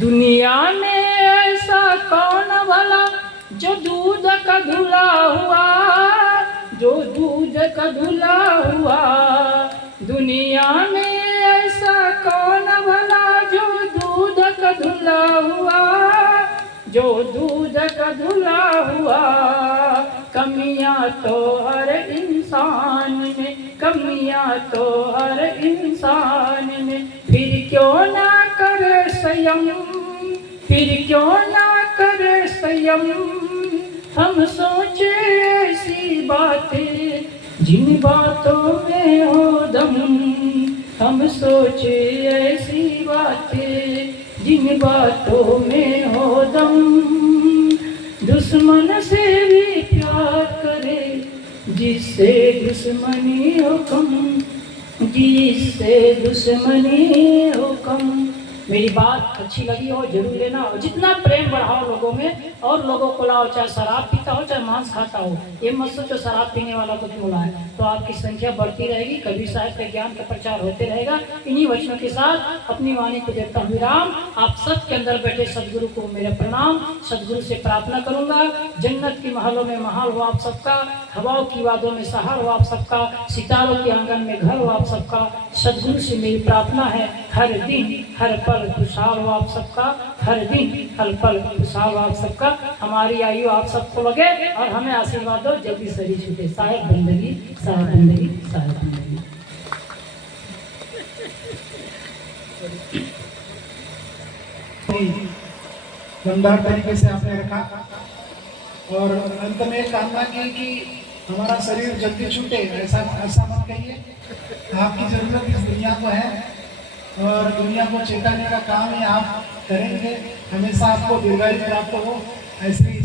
दुनिया में ऐसा कौन भला जो दूध का धुला हुआ, जो दूध का धुला हुआ। दुनिया में ऐसा कौन भला जो दूध का धुला हुआ, जो दूध का धुला हुआ। कमियां तो हर इंसान में, कमियां तो हर इंसान में। फिर क्यों ना करे संयम, फिर क्यों ना करे संयम। हम सोचे ऐसी बातें जिन बातों में हो दम। हम सोचे ऐसी बातें जिन बातों में हो दम। दुश्मन से भी प्यार करे जिससे दुश्मनी हो कम, जिससे दुश्मनी हो कम। मेरी बात अच्छी लगी हो जरूर लेना, और जितना प्रेम बढ़ाओ लोगों में और लोगों को लाओ। चाहे शराब पीता हो चाहे मांस खाता हो, ये मत सोचो शराब पीने वाला को क्यों लाए, तो आपकी संख्या बढ़ती रहेगी। कभी साहिब के ज्ञान का प्रचार होते रहेगा। इन्हीं वचनों के साथ अपनी वाणी को देता हूँ विराम। आप सब के अंदर बैठे सदगुरु को मेरे प्रणाम। सदगुरु से प्रार्थना करूंगा जन्नत की महलों में महल हो आप सबका, हवाओं की वादों में सहार हो आप सबका, सितारों के आंगन में घर हो आप सबका। सदगुरु से मेरी प्रार्थना है हर दिन हर पल खुशहाल हो आप सबका, हर दिन हर पल खुशहाल हो आप सबका। हमारी आयु आप सबको लगे और हमें आशीर्वाद दो, जल्दी शरीर छूटे। साहेब बंदगी, साहेब बंदगी, साहेब बंदगी। दमदार तरीके से आपने रखा और अंत में कामना की कि हमारा शरीर जल्दी छूटे, ऐसा मत कहिए। आपकी जरूरत इस दुनिया को है और दुनिया को चेताने का काम ही आप करेंगे। हमेशा आपको दीर्घायु प्राप्त हो, ऐसे ही